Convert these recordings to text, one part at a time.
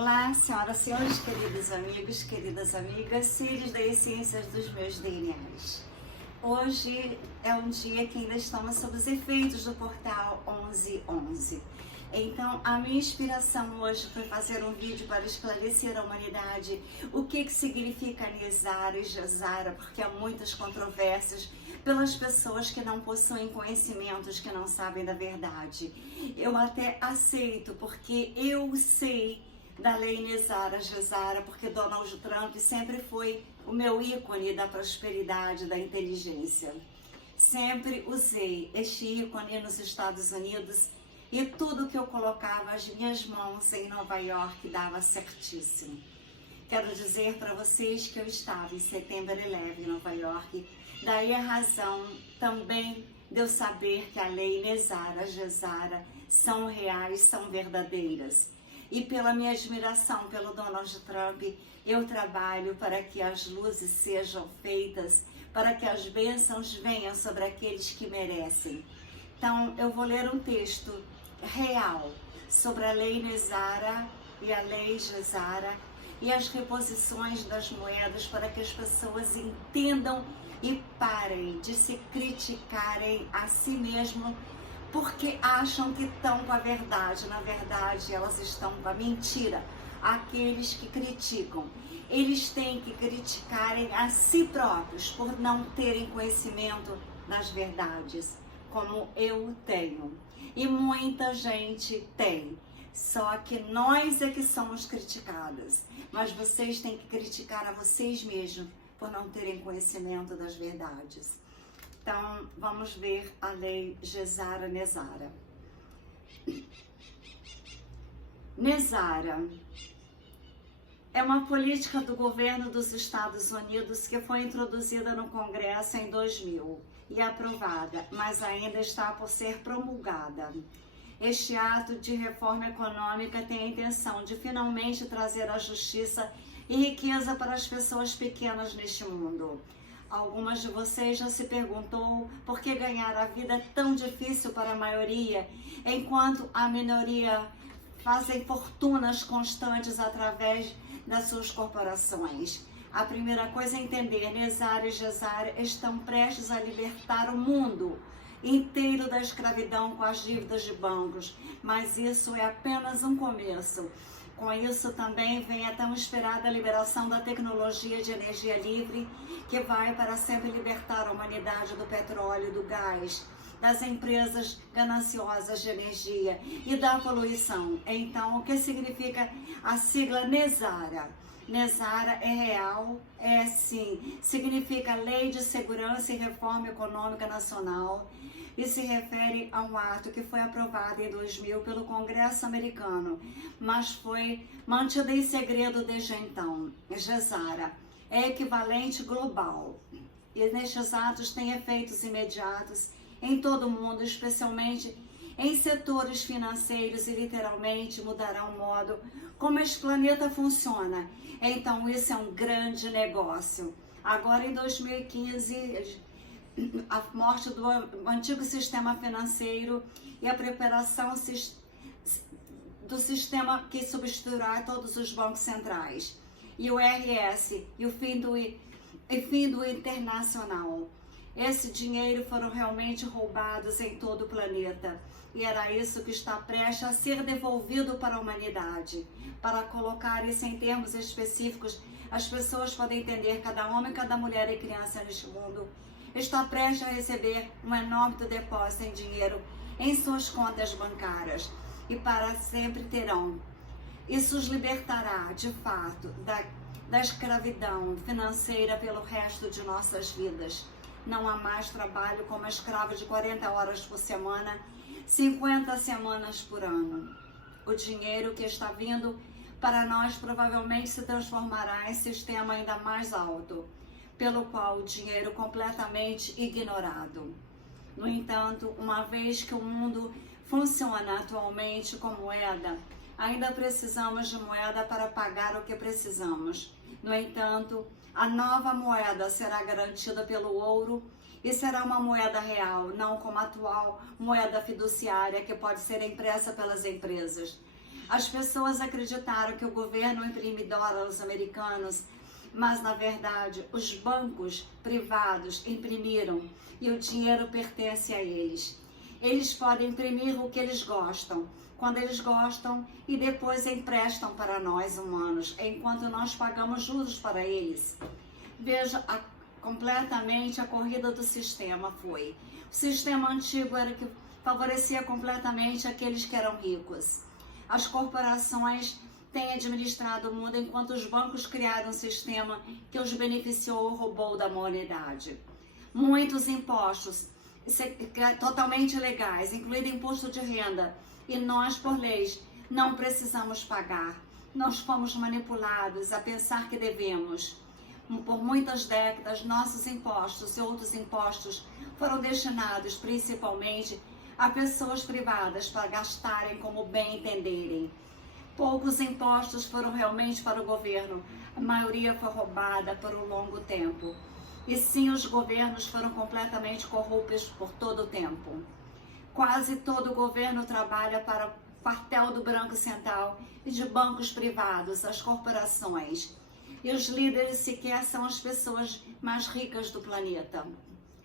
Olá, senhoras e senhores, queridos amigos, queridas amigas, seres da essência dos meus DNAs. Hoje é um dia que ainda estamos sob os efeitos do portal 1111. Então, a minha inspiração hoje foi fazer um vídeo para esclarecer à humanidade o que significa Nezara e Jezara, porque há muitas controvérsias pelas pessoas que não possuem conhecimentos, que não sabem da verdade. Eu até aceito, porque eu sei da lei Nezara, Jezara, porque Donald Trump sempre foi o meu ícone da prosperidade, da inteligência. Sempre usei este ícone nos Estados Unidos e tudo que eu colocava as minhas mãos em Nova York dava certíssimo. Quero dizer para vocês que eu estava em Setembro 11 em Nova York, daí a razão também de eu saber que a lei Nezara, Jezara são reais, são verdadeiras. E pela minha admiração pelo Donald Trump, eu trabalho para que as luzes sejam feitas, para que as bênçãos venham sobre aqueles que merecem. Então, eu vou ler um texto real sobre a lei Nezara e a lei Jezara e as reposições das moedas para que as pessoas entendam e parem de se criticarem a si mesmo, porque acham que estão com a verdade. Na verdade, elas estão com a mentira. Aqueles que criticam, eles têm que criticarem a si próprios por não terem conhecimento das verdades, como eu tenho. E muita gente tem. Só que nós é que somos criticadas. Mas vocês têm que criticar a vocês mesmos por não terem conhecimento das verdades. Então, vamos ver a lei Jezara Nezara. Nezara é uma política do governo dos Estados Unidos que foi introduzida no Congresso em 2000 e aprovada, mas ainda está por ser promulgada. Este ato de reforma econômica tem a intenção de finalmente trazer a justiça e riqueza para as pessoas pequenas neste mundo. Algumas de vocês já se perguntou por que ganhar a vida é tão difícil para a maioria, enquanto a minoria fazem fortunas constantes através das suas corporações. A primeira coisa é entender, Nezara e Jezara estão prestes a libertar o mundo inteiro da escravidão com as dívidas de bancos, mas isso é apenas um começo. Com isso também vem a tão esperada liberação da tecnologia de energia livre, que vai para sempre libertar a humanidade do petróleo, do gás, das empresas gananciosas de energia e da poluição. Então, o que significa a sigla Nezara? Nezara é real, é sim, significa Lei de Segurança e Reforma Econômica Nacional e se refere a um ato que foi aprovado em 2000 pelo Congresso americano, mas foi mantido em segredo desde então. Jezara é equivalente global e nestes atos tem efeitos imediatos em todo o mundo, especialmente em setores financeiros e literalmente mudarão o modo como este planeta funciona. Então isso é um grande negócio. Agora em 2015, a morte do antigo sistema financeiro e a preparação do sistema que substituirá todos os bancos centrais. E o RS e o fim do internacional. Esse dinheiro foram realmente roubados em todo o planeta. E era isso que está prestes a ser devolvido para a humanidade. Para colocar isso em termos específicos, as pessoas podem entender, cada homem, cada mulher e criança neste mundo está prestes a receber um enorme depósito em dinheiro em suas contas bancárias. E para sempre terão. Isso os libertará, de fato, da escravidão financeira pelo resto de nossas vidas. Não há mais trabalho como escravo de 40 horas por semana, 50 semanas por ano. O dinheiro que está vindo para nós provavelmente se transformará em sistema ainda mais alto, pelo qual o dinheiro completamente ignorado. No entanto, uma vez que o mundo funciona atualmente com moeda, ainda precisamos de moeda para pagar o que precisamos. No entanto, a nova moeda será garantida pelo ouro e será uma moeda real, não como a atual moeda fiduciária que pode ser impressa pelas empresas. As pessoas acreditaram que o governo imprime dólares americanos, mas na verdade os bancos privados imprimiram e o dinheiro pertence a eles. Eles podem imprimir o que eles gostam, quando eles gostam, e depois emprestam para nós humanos, enquanto nós pagamos juros para eles. Veja, completamente a corrida do sistema foi. O sistema antigo era que favorecia completamente aqueles que eram ricos. As corporações têm administrado o mundo, enquanto os bancos criaram um sistema que os beneficiou ou roubou da humanidade. Muitos impostos totalmente legais, incluindo imposto de renda, e nós, por leis, não precisamos pagar. Nós fomos manipulados a pensar que devemos. Por muitas décadas, nossos impostos e outros impostos foram destinados principalmente a pessoas privadas para gastarem como bem entenderem. Poucos impostos foram realmente para o governo, a maioria foi roubada por um longo tempo. E sim, os governos foram completamente corruptos por todo o tempo. Quase todo o governo trabalha para o quartel do Banco Central e de bancos privados, as corporações. E os líderes sequer são as pessoas mais ricas do planeta.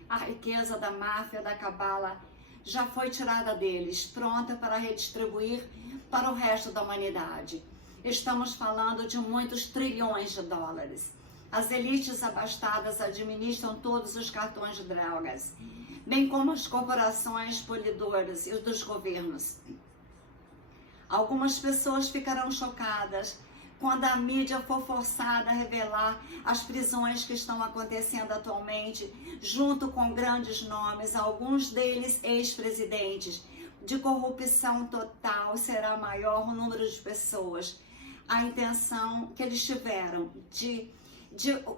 A riqueza da máfia, da cabala, já foi tirada deles, pronta para redistribuir para o resto da humanidade. Estamos falando de muitos trilhões de dólares. As elites abastadas administram todos os cartões de drogas, bem como as corporações polidoras e os dos governos. Algumas pessoas ficarão chocadas quando a mídia for forçada a revelar as prisões que estão acontecendo atualmente, junto com grandes nomes, alguns deles ex-presidentes. De corrupção total, será maior o número de pessoas. A intenção que eles tiveram de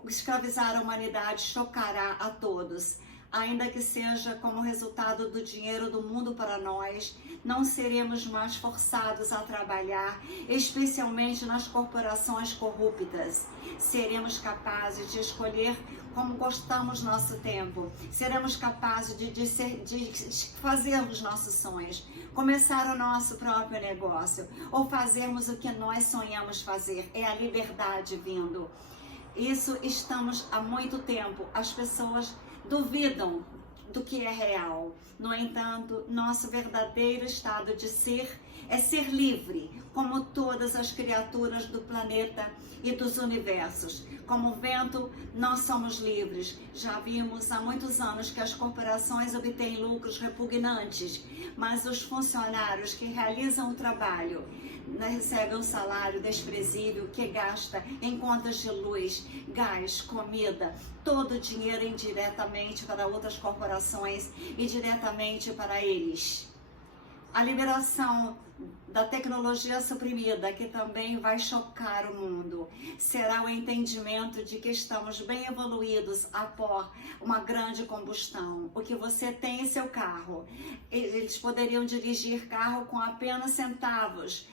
escravizar a humanidade chocará a todos. Ainda que seja como resultado do dinheiro do mundo para nós, não seremos mais forçados a trabalhar, especialmente nas corporações corruptas. Seremos capazes de escolher como gostamos nosso tempo. Seremos capazes de fazermos nossos sonhos, começar o nosso próprio negócio, ou fazermos o que nós sonhamos fazer. É a liberdade vindo. Isso estamos há muito tempo. As pessoas duvidam do que é real. No entanto, nosso verdadeiro estado de ser é ser livre, como todas as criaturas do planeta e dos universos. Como o vento, nós somos livres. Já vimos há muitos anos que as corporações obtêm lucros repugnantes, mas os funcionários que realizam o trabalho recebem um salário desprezível que gasta em contas de luz, gás, comida, todo o dinheiro indiretamente para outras corporações e diretamente para eles. A liberação da tecnologia suprimida, que também vai chocar o mundo, será o entendimento de que estamos bem evoluídos após uma grande combustão. O que você tem em seu carro, eles poderiam dirigir carro com apenas centavos,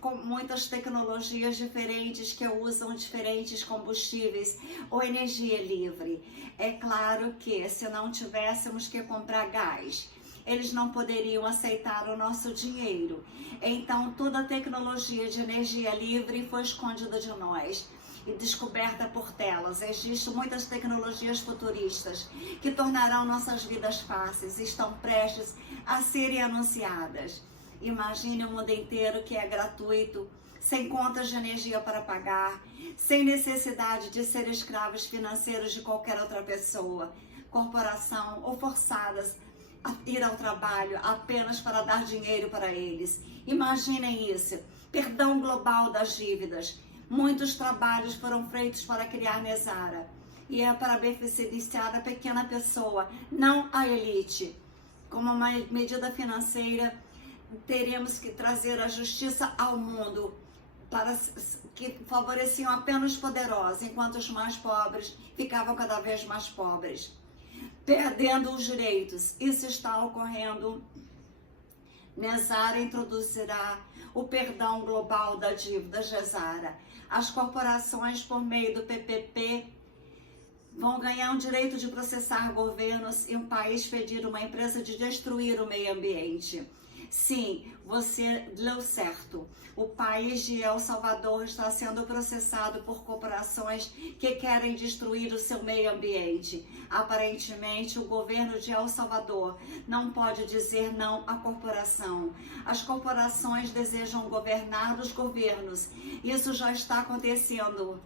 com muitas tecnologias diferentes que usam diferentes combustíveis ou energia livre. É claro que se não tivéssemos que comprar gás, eles não poderiam aceitar o nosso dinheiro. Então, toda a tecnologia de energia livre foi escondida de nós e descoberta por telas. Existem muitas tecnologias futuristas que tornarão nossas vidas fáceis, estão prestes a serem anunciadas. Imagine o mundo inteiro que é gratuito, sem contas de energia para pagar, sem necessidade de ser escravos financeiros de qualquer outra pessoa, corporação ou forçadas a ir ao trabalho apenas para dar dinheiro para eles. Imaginem isso, perdão global das dívidas. Muitos trabalhos foram feitos para criar Nezara, e é para beneficiar a pequena pessoa, não a elite. Como uma medida financeira, teremos que trazer a justiça ao mundo, para que favoreciam apenas os poderosos, enquanto os mais pobres ficavam cada vez mais pobres, perdendo os direitos. Isso está ocorrendo. Nezara introduzirá o perdão global da dívida Nezara. As corporações, por meio do PPP, vão ganhar o direito de processar governos e um país pedir uma empresa de destruir o meio ambiente. Sim, você deu certo. O país de El Salvador está sendo processado por corporações que querem destruir o seu meio ambiente. Aparentemente, o governo de El Salvador não pode dizer não à corporação. As corporações desejam governar os governos. Isso já está acontecendo.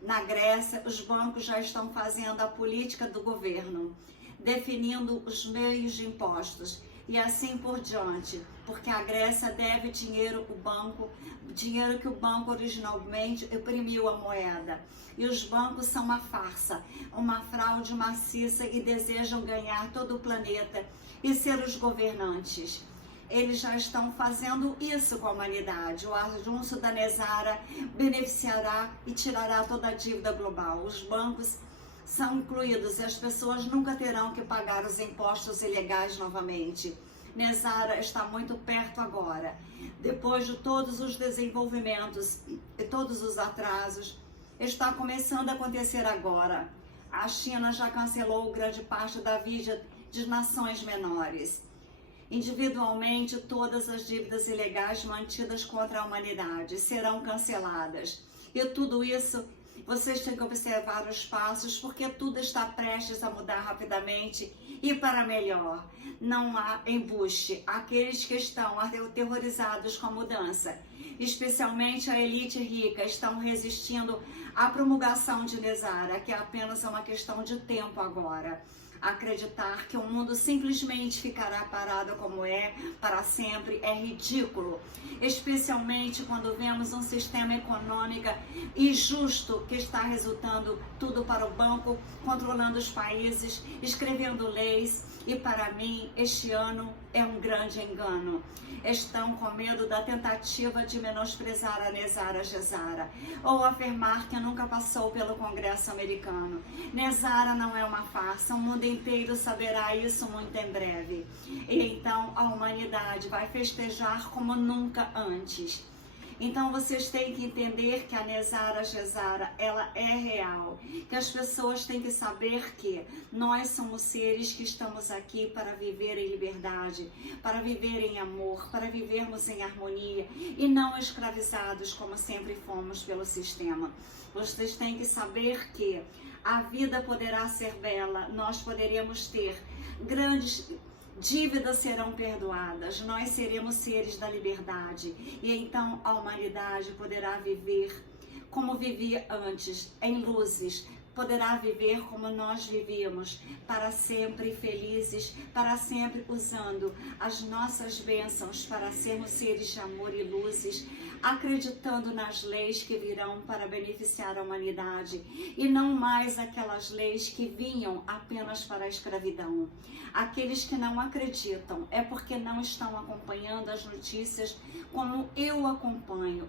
Na Grécia, os bancos já estão fazendo a política do governo, definindo os meios de impostos e assim por diante, porque a Grécia deve dinheiro que o banco originalmente imprimiu a moeda. E os bancos são uma farsa, uma fraude maciça e desejam ganhar todo o planeta e ser os governantes. Eles já estão fazendo isso com a humanidade. O anúncio da Nezara beneficiará e tirará toda a dívida global. Os bancos são incluídos e as pessoas nunca terão que pagar os impostos ilegais novamente. Nezara está muito perto agora. Depois de todos os desenvolvimentos e todos os atrasos, está começando a acontecer agora. A China já cancelou grande parte da vida de nações menores. Individualmente, todas as dívidas ilegais mantidas contra a humanidade serão canceladas. E tudo isso, vocês têm que observar os passos, porque tudo está prestes a mudar rapidamente e para melhor. Não há embuste. Aqueles que estão aterrorizados com a mudança, especialmente a elite rica, estão resistindo à promulgação de Nezara, que é apenas uma questão de tempo agora. Acreditar que o mundo simplesmente ficará parado como é para sempre é ridículo, especialmente quando vemos um sistema econômico injusto que está resultando tudo para o banco, controlando os países, escrevendo leis, e para mim este ano é um grande engano. Estão com medo da tentativa de menosprezar a Nezara Gezara ou afirmar que nunca passou pelo Congresso americano. Nezara não é uma farsa, o mundo inteiro saberá isso muito em breve. E então a humanidade vai festejar como nunca antes. Então vocês têm que entender que a Nezara Gezara, ela é real, que as pessoas têm que saber que nós somos seres que estamos aqui para viver em liberdade, para viver em amor, para vivermos em harmonia e não escravizados como sempre fomos pelo sistema. Vocês têm que saber que a vida poderá ser bela, nós poderemos ter grandes dívidas serão perdoadas, nós seremos seres da liberdade e então a humanidade poderá viver como vivia antes, em luzes, poderá viver como nós vivíamos, para sempre felizes, para sempre usando as nossas bênçãos para sermos seres de amor e luzes, acreditando nas leis que virão para beneficiar a humanidade e não mais aquelas leis que vinham apenas para a escravidão. Aqueles que não acreditam é porque não estão acompanhando as notícias como eu acompanho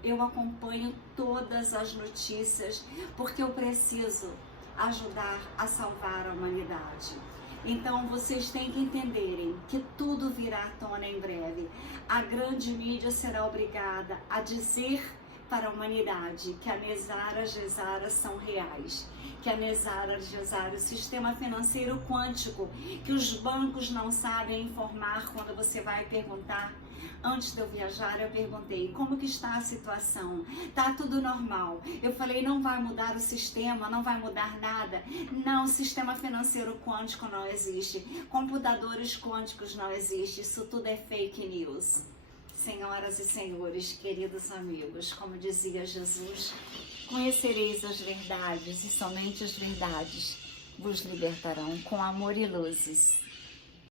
todas as notícias porque eu preciso ajudar a salvar a humanidade. Então vocês têm que entenderem que tudo virá à tona em breve. A grande mídia será obrigada a dizer para a humanidade que a Nezara Gezara são reais, que a Nezara Gezara, o sistema financeiro quântico, que os bancos não sabem informar quando você vai perguntar. Antes de eu viajar, eu perguntei, como que está a situação? Tá tudo normal. Eu falei, não vai mudar o sistema, não vai mudar nada. Não, sistema financeiro quântico não existe. Computadores quânticos não existem. Isso tudo é fake news. Senhoras e senhores, queridos amigos, como dizia Jesus, conhecereis as verdades e somente as verdades vos libertarão com amor e luzes.